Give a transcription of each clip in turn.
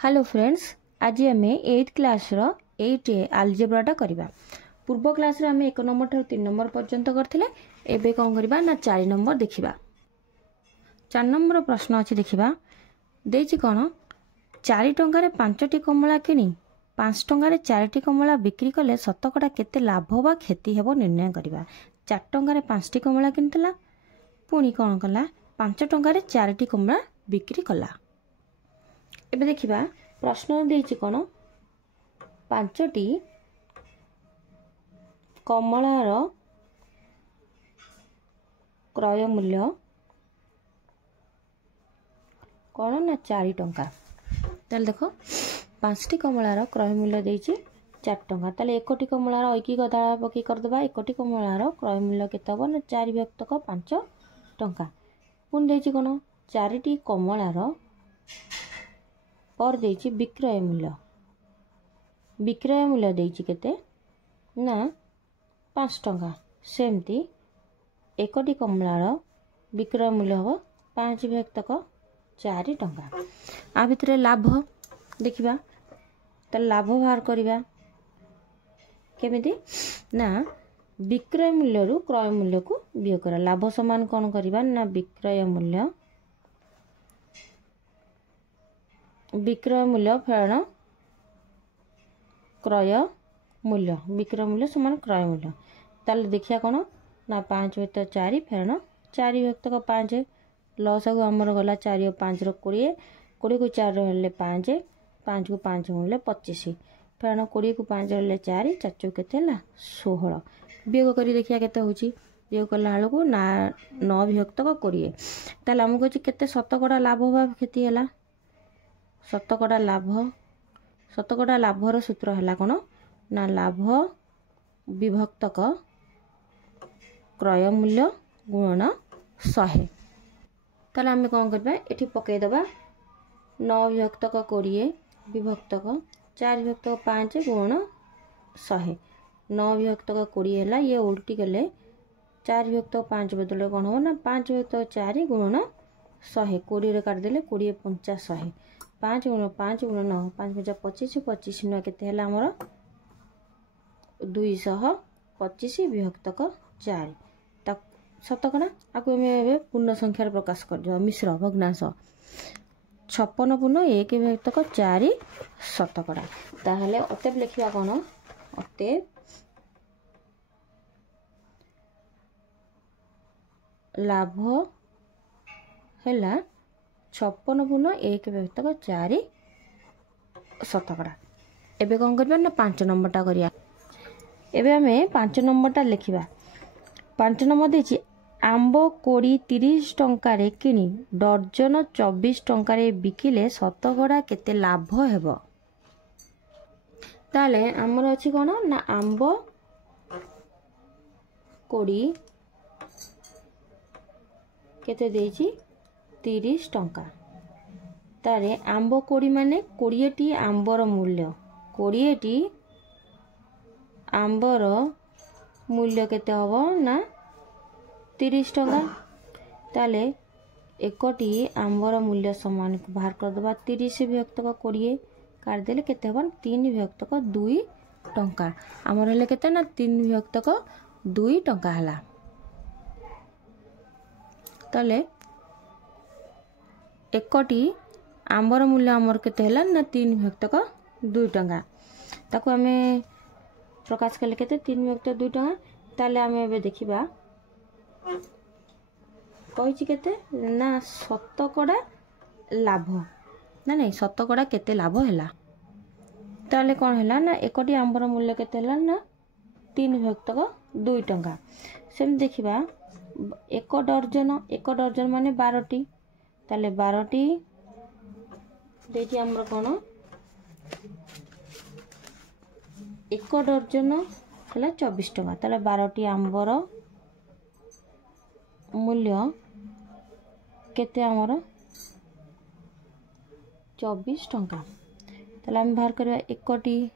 Hello friends, आज आम 8th class रो 8 आलजेब्राटा करवा। पूर्व क्लास रे आम 1 नंबर ठार 3 नंबर पर्यंत करथिले। एबे कोन करबा ना 4 नंबर देखिबा। 4 नंबर प्रश्न अछि देखिबा। देछि कोन 4 टंका रे 5टी कमला किनी 5 टंका रे 4टी कमला बिक्री कले शतकड़ा केते लाभ बा क्षति हेबो निर्णय करबा। 4 टंका रे 5टी कमला किनतला, पुनी कोन कला 5 टंका रे 4टी कमला बिक्री कला। एबे देखिबा प्रश्न देछि कोन 5टी कमलार क्रय मूल्य कोन ना 4 टंका। ताले देखो 5टी कमलार क्रय मूल्य देछि 4 टंका। ताले 1टी कमलार ऐकी गदा पकी कर दबा। 1टी कमलार क्रय मूल्य केते हो ना 4 विभक्त 5 टंका। पुन देछि कोन 4टी कमलार पर देछि विक्रय मूल्य। विक्रय मूल्य देछि केते ना 5 टंका। सेमती 1टी कमलार विक्रय मूल्य हो 5 विभक्त 4 टंका। आ भितरे लाभ देखिबा। त लाभ बाहर करिबा केमिति ना विक्रय मूल्य रु क्रय मूल्य को वियोग करा। लाभ समान कोन करिबा ना विक्रय मूल्य फेरण क्रय मूल्य। विक्रय मूल्य समान क्रय मूल्य। ताले देखिया कोन ना 5 विभक्त 4 फेरण 4 विभक्त 5 लॉस को हमर गला 4 और 5 रो 20 20 को 4 रहले 5 5 को 5 होले 25 फेरण 20 को 5 रहले 4 4 चौ केते हला 16 वियोग करी देखिया केते होची। वियोग कला हाल को ना 9 विभक्त 20 ताले हमको केते शतकड़ा लाभ बा क्षति हला। शतकड़ा लाभर सूत्र है कौन ना लाभ विभक्त क्रय मूल्य गुणन 100। ताले आम कौन करबा एठी पकई दबा 9 विभक्त 20 विभक्त 4 विभक्त 5 गुणन 100। 9 विभक्त 20 है ये उल्टी गले 4 विभक्त 5 बदले कौन हो ना 5 विभक्त 4 गुणन 100 20 रे काट देले 20 50 100 5 गुण 5 गुण 9 5 5 25 25 न केते हला हमर 225 विभक्त 4 ता शतकड़ा। आको एमे पूर्ण संख्या रे प्रकाश कर दियो मिश्र भग्नांश 56 पूर्ण 1 विभक्त 4 शतकड़ा। ताहले अतेब लिखिबा कोन अतेब लाभ हला 56 पूर्ण 1 विभक्त 4 शतकड़ा। एबे कोन करबा ना 5 नंबर टा करिया। एबे हमें 5 नंबर टा लिखिबा। 5 नंबर देछि आंबो कोड़ी 30 टंका रे किनी दर्जन 24 टंका रे बिकिले शतकड़ा केते लाभ हेबो। ताले हमर अछि कोन ना आंबो कोड़ी केते देछि 30 टंका। तारे आंबो कोड़ी माने 20 टी आंबर मूल्य 20 टी आंबर मूल्य केते होबो ना 30 टंका। ताले 1टी आंबर मूल्य समान को बाहर कर दबा 30 विभक्त 20 काट देले केते होबो 3 विभक्त 2 टंका। हमर हेले केते ना 3 विभक्त 2 टंका हला। ताले 1टी आंबर मूल्य आमर केते हला ना 3 विभक्त 2 टंका। ताको हमें प्रकाश कले केते 3 विभक्त 2 टंका। ताले हमें एबे देखिबा कहिछि केते ना शतकड़ा लाभ ना नहीं शतकड़ा केते लाभ हला। ताले कोन हला ना 1टी आंबर मूल्य केते हला ना 3 विभक्त 2 टंका। सेम देखिबा 1 दर्जन माने 12टी। ताले 12टी देछि हमर कोन 1 दर्जन हला 24 टंका। ताले 12टी आंबर मूल्य केते हमर 24 टंका। ताले हम बाहर करबा 1टी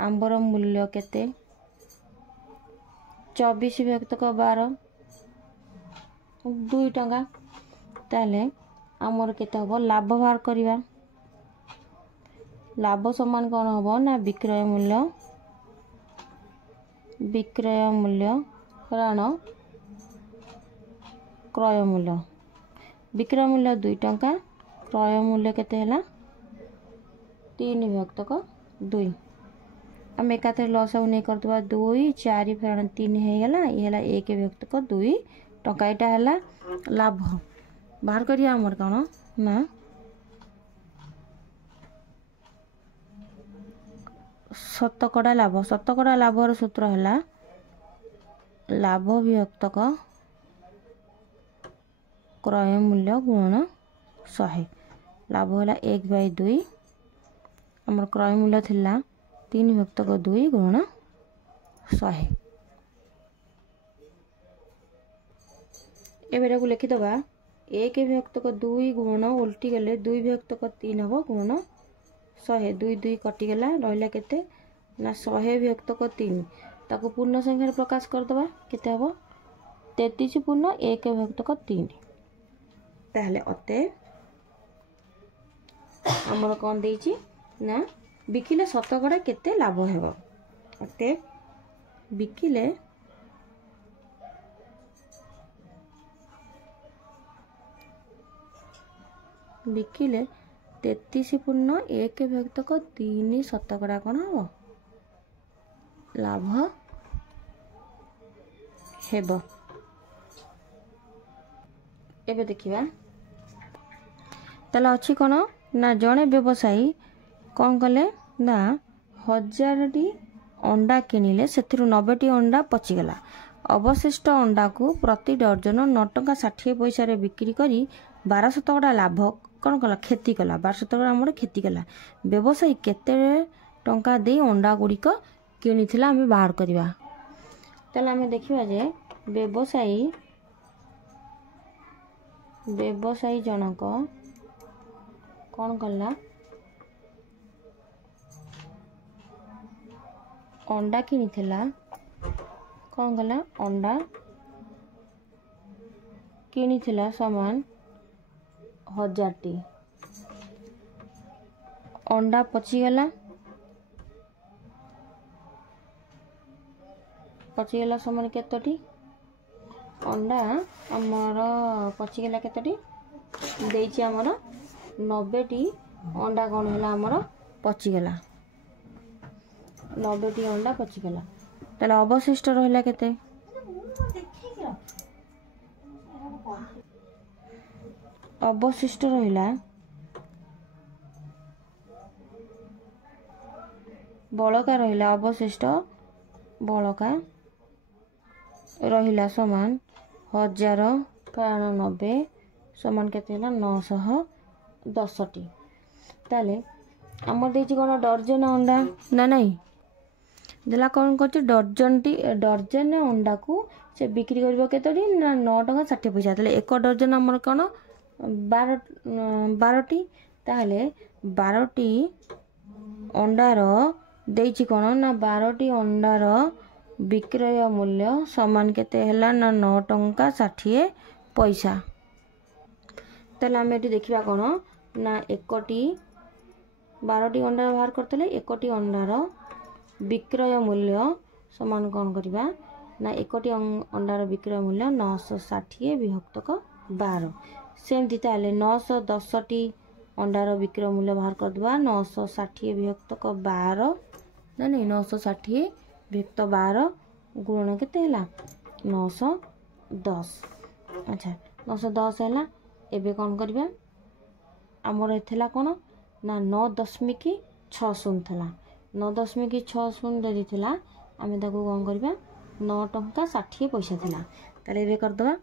आंबर मूल्य केते 24 विभक्त 12 2 टंका। ताले हमर केते हो लाभ बाहर करबा लाभ समान कौन हम ना विक्रय मूल्य ऋण क्रय मूल्य। विक्रय मूल्य 2 टंका, क्रय मूल्य केते हला 3 विभक्तक 2। आम एकाथरे लस नहीं करदबा 2 4 फेण 3 हो गला, ये हला 1 विभक्तक 2 टंका। एटा हला लाभ। बाहर करिया हमर कौन ना शतकड़ा लाभ। शतकड़ा लाभर सूत्र है लाभ विभक्तक क्रय मूल्य गुणन 100। लाभ है 1/2, आमर क्रय मूल्य थिला 3 विभक्तक 2 गुणन 100। एबेटा को लिखिदबा 1 विभक्तक 2 गुणन उल्टी गले 2 विभक्तक 3 हम गुणन 100। 2 2 कटिगला रहा केते ना 100 विभक्तक 3 ताको पूर्ण संख्या प्रकाश करदबा केते हम 33 पूर्ण 1 विभक्तक 3। ताहले अते हमर कोन देछि ना बिकिले शतकड़ा केते लाभ हेबो। अते बिकिले बिकिले 33 पूर्ण 1 विभक्तक 3 शतकड़ा कौन हम लाभ हेबो। एबे देखिबा ताला अछि कोन ना जणे व्यवसायी कौन कले ना 1000टी अंडा किनिले सेथिरु 90टी अंडा पचिगला। अवशिष्ट अंडा को प्रति डर्जन 9 टंका 60 पैसा रे बिक्री करी 12 शतकड़ा लाभ कौन कला खेती कला। 12 शतकड़ा हमर खेती कला। व्यवसायी केते टंका दे अंडा गुड़िक किनी थिला हमें बाहर करवा। ताले हमें देखिबा जे व्यवसायी जनक कौन कला अंडा किनी थिला कौन कला अंडा किनी थिला समान 1000टी अंडा पचिगला समान केतोटी अंडा आमर पचिगला केतोटी देछि आमर 90टी अंडा कौन है आमर पचिगला 90टी अंडा पचिगला। ताले अवशिष्ट रहिला केते अवशिष्ट रहिला बलका रहिला अवशिष्ट बलका रहिला समान 1000 + 90 समान केते हला 910टी। ताले हमर देछि कोन डर्जन अंडा ना नहीं देला कौन कर डर्जन अंडा को से बिक्री कर केतोटी ना 9 टंका 60 पैसा। ताले 1 डर्जन हमर कोन 12टी ताहले 12टी अंडार देछि कोन ना 12टी अंडार विक्रय मूल्य समान केते हला ना 9 टंका 60 पैसा। ताले हम एटी देखिबा कोन ना 1टी 12टी अंडा बाहर करतले 1टी अंडार विक्रय मूल्य समान कौन करवा ना 1टी अंडार विक्रय मूल्य 960 विभक्तक 12। सेमती ताले 910टी अंडार विक्रय मूल्य बाहर करदबा 960 विभक्तक 12 ना नहीं 960 विभक्त 12 गुणन केते हला 910। अच्छा 910 हला एबे कौन करबा हमर एथला कोन ना 9.60 थला 9.60 देरी थिला आमे ताको कौन करबा 9 टंका 60 पैसा थिला। ताले एबे कर दबा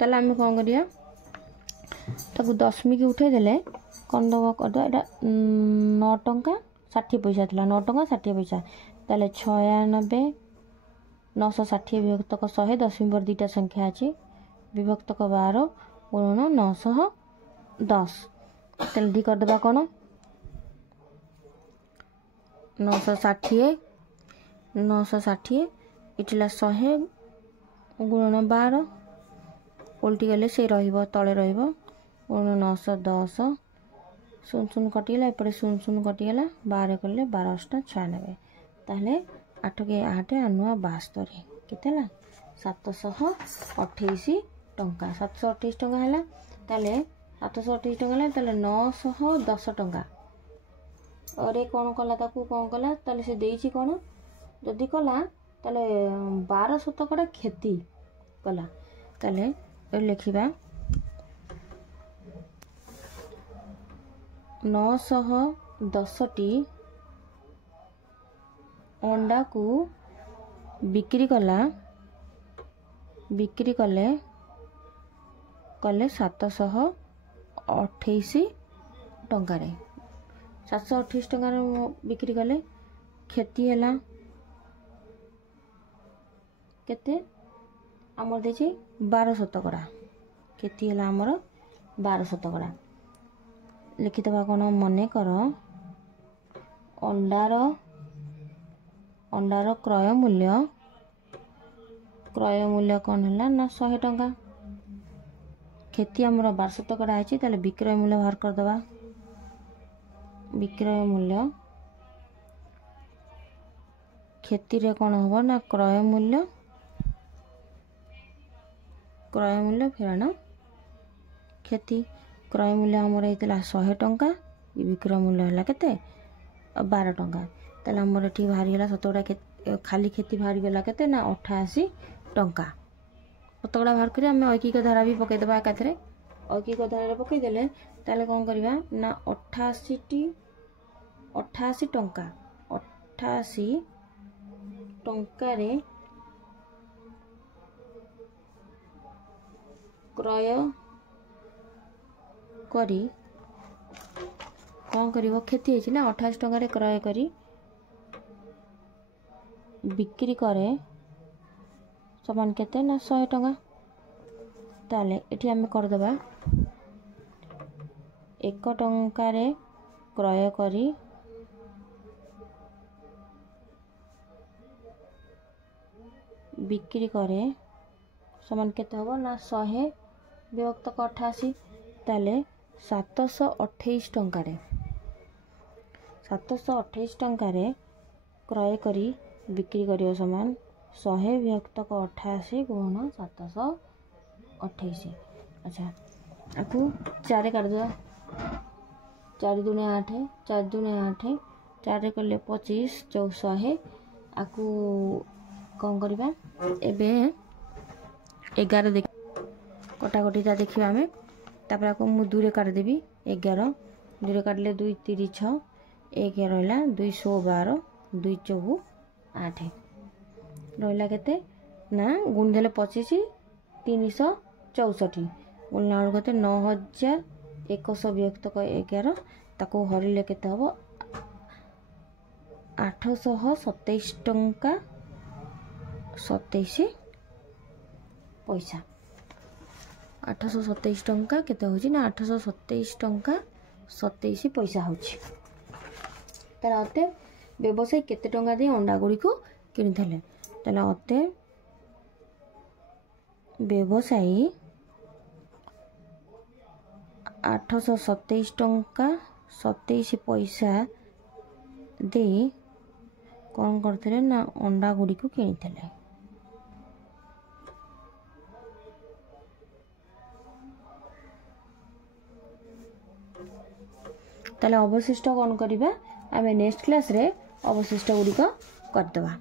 ताले आमे कौन करिया ताको दशमिक उठे देले कौन दबा कर दो एटा 9 टंका 60 पैसा थिला 9 टंका 60 पैसा। ताले 96 960 विभक्तक 100 दशमिक पर दुटा संख्या अछि विभक्तक 12 गुणन 910। ताले दी कर दबा कोन 960 इटला 100 गुणन 12 उल्टी गले से रहिबो तळे रहिबो गुण 910 शून शून कटिगला एपटे शून शून कटिगला बाहर कले 12 8 96 ताहले 8 के 8 नुआ 72 केते 728 टंका 728 टंका हैला ताले 728 टंका हैला ताले 910 टंका अरे कौन कला ताकू कौन कला ताले से देइछि कौन जदि कला ताले 12 शतकड़ा खेती कला ताले लिखिबा 910टी अंडा को बिक्री कले 728 टंका 728 टंका बिक्री कले खेती है केते आमर देछि 12 शतकड़ा खेती है आमर 12 शतकड़ा लिखिदबा कौन मन कर अंडार क्रय मूल्य कौन है ना 100 टंका खेती आमर 12 शतकड़ा है ताले विक्रय मूल्य बाहर करदबा विक्रय मूल्य खेती रे कौन होबो ना क्रय मूल्य फेराना खेती क्रय मूल्य आमर होता 100 टंका ये विक्रय मूल्य है केते 12 टंका ताले आमर एठी बाहरी गला शतकड़ा खाली खेती बाहरी गला केते ना 88 टंका शतकड़ा बाहर करी आम ऐकिक धारा भी पकई देबा एकाथरे ऐकिक धारा पकई देले ताले कोन करबा ना 88 टंका रे क्रय करी कौन करिवो खेती है ना 28 टंका रे क्रय करी बिक्री करे समान केते ना 100 टंका ताले एठी आमे कर देबा 1 टंका रे क्रय करी बिक्री करे समान केते होबो ना 100 विभक्त 88 ताले 728 टंका रे 728 टंका रे क्रय करी बिक्री करियो समान 100 विभक्त 88 गुण 728 अच्छा आपको 4 काट दो 4 दूने 8 4 दूने 8 4 कले 25 400 आपको कौन करबा एबे 11 देख कटाकटीटा देखिए आम तापर आपको मु दूरे काट देबी 11 दूरे काटले 2 3 6 1 रहा 212 2 4 8 रहा केते ना गुण देले 25 364 गुणला बेलू केते 9100 विभक्त 11 ताको हरिले केते हबो 827 टंका 27 पैसा 827 टंका केते होची ना 827 टंका 27 पैसा होची तार अते व्यवसायी केते टंका दे अंडा गुडी को किनि थले ताला अते व्यवसायी 827 टंका 27 पैसा दे कौन करथिले ना अंडा गुडी को किनि थले ताले अवशिष्ट कौन करिबा आमे नेक्स्ट क्लास रे अवशिष्ट गुडी को करदबा।